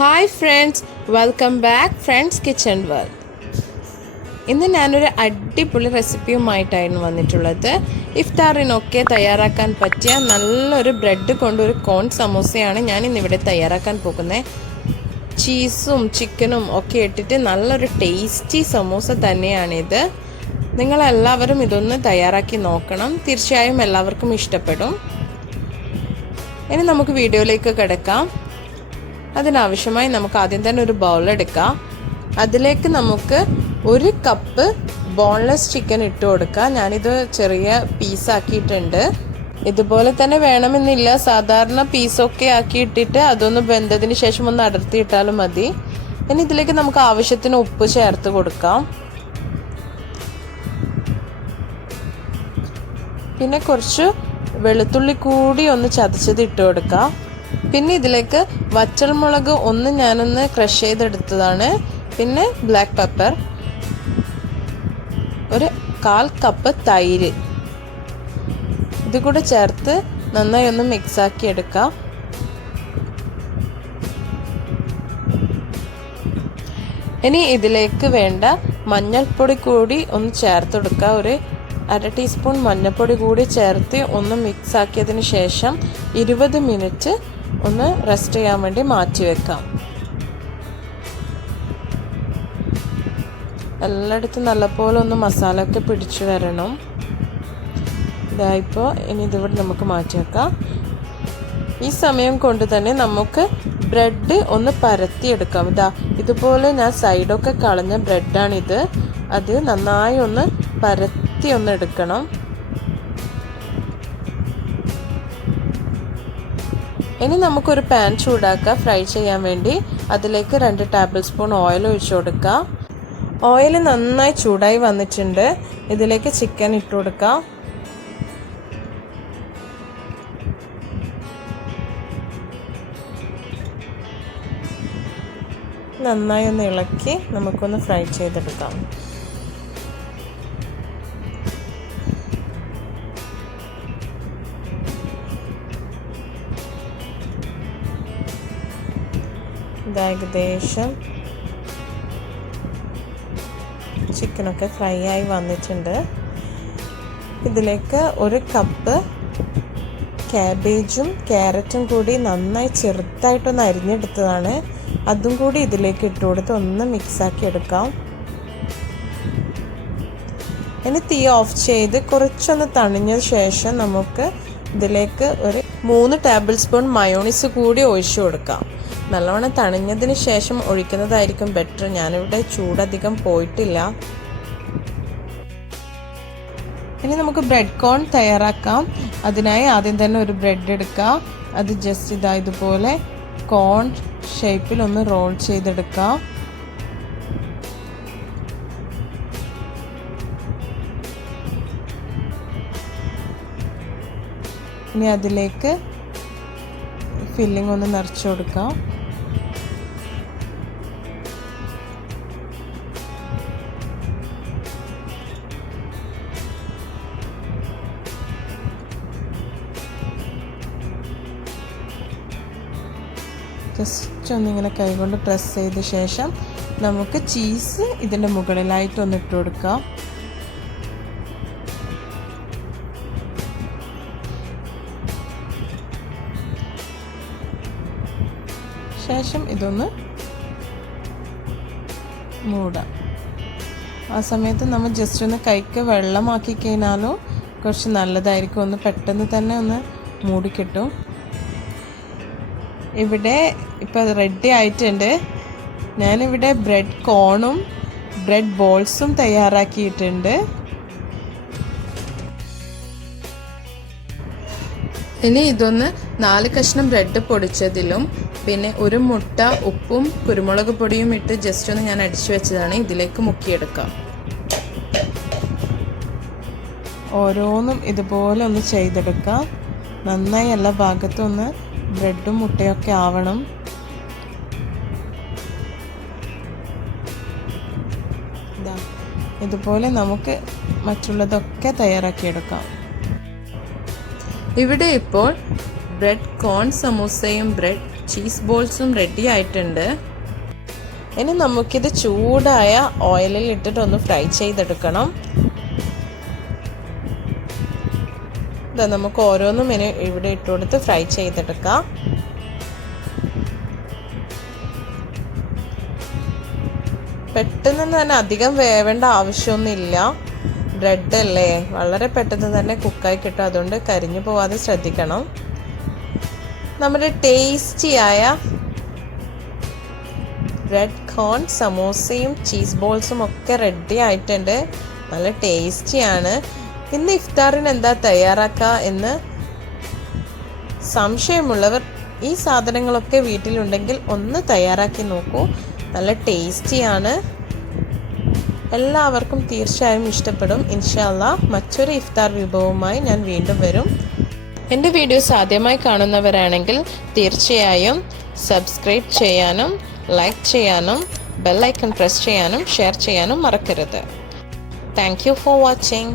Hi friends, welcome back friends kitchen world. ഇന്ന് ഞാനൊരു അടിപൊളി റെസിപ്പിയുമായിട്ടായിരുന്നു വന്നിട്ടുള്ളത്. ഇഫ്താറിനൊക്കെ തയ്യാറാക്കാൻ പറ്റിയ നല്ലൊരു ബ്രെഡ് കൊണ്ടൊരു കോൺ സമൂസയാണ് ഞാൻ ഇന്നിവിടെ തയ്യാറാക്കാൻ പോകുന്നത്. ചീസും ചിക്കനും ഒക്കെ ഇട്ടിട്ട് നല്ലൊരു ടേസ്റ്റി സമൂസ തന്നെയാണിത്. നിങ്ങളെല്ലാവരും ഇതൊന്ന് തയ്യാറാക്കി നോക്കണം. തീർച്ചയായും എല്ലാവർക്കും ഇഷ്ടപ്പെടും. ഇനി നമുക്ക് വീഡിയോയിലേക്ക് കിടക്കാം. അതിനാവശ്യമായി നമുക്ക് ആദ്യം തന്നെ ഒരു ബൗൾ എടുക്കാം. അതിലേക്ക് നമുക്ക് 1 കപ്പ് ബോൺലെസ് ചിക്കൻ ഇട്ട് കൊടുക്കാം. ഞാനിത് ചെറിയ പീസാക്കിയിട്ടുണ്ട്. ഇതുപോലെ തന്നെ വേണമെന്നില്ല, സാധാരണ പീസൊക്കെ ആക്കി ഇട്ടിട്ട് അതൊന്ന് വെന്തതിന് ശേഷം ഒന്ന് അടർത്തിയിട്ടാലും മതി. ഇനി ഇതിലേക്ക് നമുക്ക് ആവശ്യത്തിന് ഉപ്പ് ചേർത്ത് കൊടുക്കാം. പിന്നെ കുറച്ച് വെളുത്തുള്ളി കൂടി ഒന്ന് ചതച്ചത് ഇട്ട് കൊടുക്കാം. പിന്നെ ഇതിലേക്ക് വറ്റൽമുളക് ഞാനൊന്ന് ക്രഷ് ചെയ്തെടുത്തതാണ്. പിന്നെ ബ്ലാക്ക് പെപ്പർ, ഒരു 1/4 കപ്പ് തൈര്, ഇത് കൂടെ ചേർത്ത് നന്നായി ഒന്ന് മിക്സ് ആക്കി എടുക്കാം. ഇനി ഇതിലേക്ക് വേണ്ട മഞ്ഞൾപ്പൊടി കൂടി ഒന്ന് ചേർത്ത് കൊടുക്കുക. ഒരു 1/2 ടീസ്പൂൺ മഞ്ഞൾപ്പൊടി കൂടി ചേർത്ത് ഒന്ന് മിക്സ് ആക്കിയതിന് ശേഷം 20 മിനിറ്റ് ഒന്ന് റെസ്റ്റ് ചെയ്യാൻ വേണ്ടി മാറ്റി വെക്കാം. എല്ലായിടത്തും നല്ലപോലെ ഒന്ന് മസാല ഒക്കെ പിടിച്ചു വരണം. ഇതായിപ്പോൾ ഇനി ഇതിവിടെ നമുക്ക് മാറ്റി വെക്കാം. ഈ സമയം കൊണ്ട് തന്നെ നമുക്ക് ബ്രെഡ് ഒന്ന് പരത്തിയെടുക്കാം. ഇതുപോലെ ഞാൻ സൈഡൊക്കെ കളഞ്ഞ ബ്രെഡാണിത്. അത് നന്നായി ഒന്ന് പരത്തി ഒന്ന് എടുക്കണം. ഇനി നമുക്കൊരു പാൻ ചൂടാക്കുക ഫ്രൈ ചെയ്യാൻ വേണ്ടി. അതിലേക്ക് 2 ടേബിൾ സ്പൂൺ ഓയിൽ ഒഴിച്ചു കൊടുക്കുക. ഓയിൽ നന്നായി ചൂടായി വന്നിട്ടുണ്ട്. ഇതിലേക്ക് ചിക്കൻ ഇട്ട് കൊടുക്കുക. നന്നായി ഒന്ന് ഇളക്കി നമുക്കൊന്ന് ഫ്രൈ ചെയ്തെടുക്കാം. ഏകദേശം ചിക്കനൊക്കെ ഫ്രൈ ആയി വന്നിട്ടുണ്ട്. ഇതിലേക്ക് 1 കപ്പ് ക്യാബേജും ക്യാരറ്റും കൂടി നന്നായി ചെറുതായിട്ടൊന്ന് അരിഞ്ഞെടുത്തതാണ്. അതും കൂടി ഇതിലേക്ക് ഇട്ട് കൊടുത്ത് ഒന്ന് മിക്സാക്കി എടുക്കാം. ഇനി തീ ഓഫ് ചെയ്ത് കുറച്ചൊന്ന് തണിഞ്ഞ ശേഷം നമുക്ക് ഇതിലേക്ക് ഒരു 3 ടേബിൾ സ്പൂൺ മയോണീസ് കൂടി ഒഴിച്ചു കൊടുക്കാം. നല്ലവണ്ണം തണിഞ്ഞതിന് ശേഷം ഒഴിക്കുന്നതായിരിക്കും ബെറ്റർ. ഞാനിവിടെ ചൂടധികം പോയിട്ടില്ല. ഇനി നമുക്ക് ബ്രെഡ് കോൺ തയ്യാറാക്കാം. അതിനായി ആദ്യം തന്നെ ഒരു ബ്രെഡ് എടുക്കാം. അത് ജസ്റ്റ് ഇതുപോലെ കോൺ ഷേപ്പിൽ ഒന്ന് റോൾ ചെയ്തെടുക്കാം. ഇനി അതിലേക്ക് ഫില്ലിംഗ് ഒന്ന് നിറച്ചു കൊടുക്കാം. ജസ്റ്റ് ഒന്നിങ്ങനെ കൈകൊണ്ട് പ്രസ് ചെയ്ത ശേഷം നമുക്ക് ചീസ് ഇതിൻ്റെ മുകളിലായിട്ടൊന്ന് ഇട്ട് കൊടുക്കാം. ശേഷം ഇതൊന്ന് മൂടാം. ആ സമയത്ത് നമ്മൾ ജസ്റ്റ് ഒന്ന് കൈക്ക് വെള്ളമാക്കി കഴിഞ്ഞാലും കുറച്ച് നല്ലതായിരിക്കും. ഒന്ന് പെട്ടെന്ന് തന്നെ ഒന്ന് മൂടിക്കിട്ടും. ഇവിടെ ഇപ്പോൾ റെഡി ആയിട്ടുണ്ട്. ഞാനിവിടെ ബ്രെഡ് കോണും ബ്രെഡ് ബോൾസും തയ്യാറാക്കിയിട്ടുണ്ട്. ഇനി ഇതൊന്ന് 4 കഷ്ണം ബ്രെഡ് പൊടിച്ചതിലും പിന്നെ 1 മുട്ട ഉപ്പും കുരുമുളക് പൊടിയും ഇട്ട് ജസ്റ്റ് ഒന്ന് ഞാൻ അടിച്ചു വെച്ചതാണ്. ഇതിലേക്ക് മുക്കിയെടുക്കാം. ഓരോന്നും ഇതുപോലെ ഒന്ന് ചെയ്തെടുക്കാം. നന്നായി എല്ലാ ഭാഗത്തും ഒന്ന് ബ്രെഡും മുട്ടയൊക്കെ ആവണം. ഇതുപോലെ നമുക്ക് മറ്റുള്ളതൊക്കെ തയ്യാറാക്കിയെടുക്കാം. ഇവിടെ ഇപ്പോൾ ബ്രെഡ് കോൺ സമൂസയും ബ്രെഡ് ചീസ് ബോൾസും റെഡി ആയിട്ടുണ്ട്. ഇനി നമുക്കിത് ചൂടായ ഓയിലിൽ ഇട്ടിട്ട് ഒന്ന് ഫ്രൈ ചെയ്തെടുക്കണം. ഇത് നമുക്ക് ഓരോന്നും ഇനി ഇവിടെ ഇട്ട് കൊടുത്ത് ഫ്രൈ ചെയ്തെടുക്കാം. പെട്ടെന്ന് തന്നെ അധികം വേവേണ്ട ആവശ്യമൊന്നുമില്ല. ബ്രെഡ് അല്ലേ, വളരെ പെട്ടെന്ന് തന്നെ കുക്കായി കിട്ടും. അതുകൊണ്ട് കരിഞ്ഞു പോവാതെ ശ്രദ്ധിക്കണം. നമ്മുടെ ടേസ്റ്റിയായ ബ്രെഡ് കോൺ സമോസയും ചീസ് ബോൾസും ഒക്കെ റെഡി ആയിട്ടുണ്ട്. നല്ല ടേസ്റ്റിയാണ്. ഇന്ന് ഇഫ്താറിന് എന്താ തയ്യാറാക്കുക എന്ന് സംശയമുള്ളവർ ഈ സാധനങ്ങളൊക്കെ വീട്ടിലുണ്ടെങ്കിൽ ഒന്ന് തയ്യാറാക്കി നോക്കൂ. നല്ല ടേസ്റ്റിയാണ്. എല്ലാവർക്കും തീർച്ചയായും ഇഷ്ടപ്പെടും. ഇൻഷാ അല്ലാഹ് മറ്റൊരു ഇഫ്താർ വിഭവവുമായി ഞാൻ വീണ്ടും വരും. എൻ്റെ വീഡിയോസ് ആദ്യമായി കാണുന്നവരാണെങ്കിൽ തീർച്ചയായും സബ്സ്ക്രൈബ് ചെയ്യാനും ലൈക്ക് ചെയ്യാനും ബെൽ ഐക്കൺ പ്രസ് ചെയ്യാനും ഷെയർ ചെയ്യാനും മറക്കരുത്. Thank you for watching.